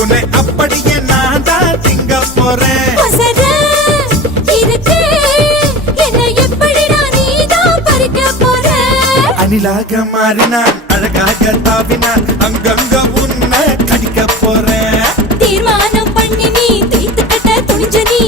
உன்னை அப்படியே நான் தான் திங்க போறேன். அணிலாக மாறினான் அழகாக தாவினான் அங்கங்க உன்னை கடிக்க போறேன். தீர்மானம் பண்ணி நீ தீர்த்து கட்ட துணிஞ்ச நீ